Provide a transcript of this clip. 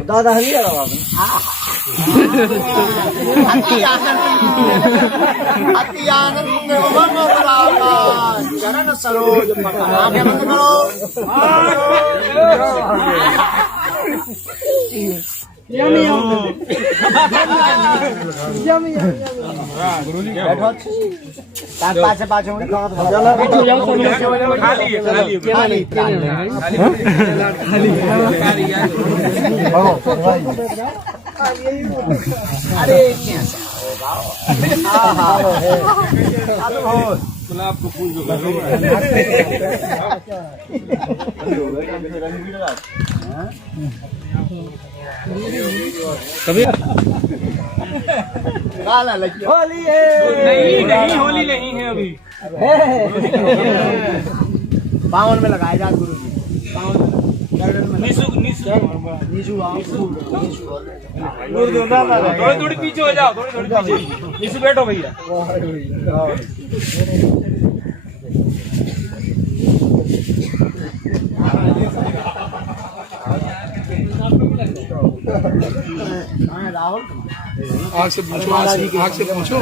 दादा नहीं आ रहा आपने अति आनंद उमंग बराबर चरण सरोज आगे बंद करो गुरुजी बैठो पाँच से पाँच अरे गुलाब को फूल जो कभी होली है नहीं होली नहीं है अभी बावन में लगाए जा गुरु जी थोड़ी थोड़ी पीछे हो जाओ थोड़ी थोड़ी पीछे निशु बैठो भैया राहुल आग से पूछो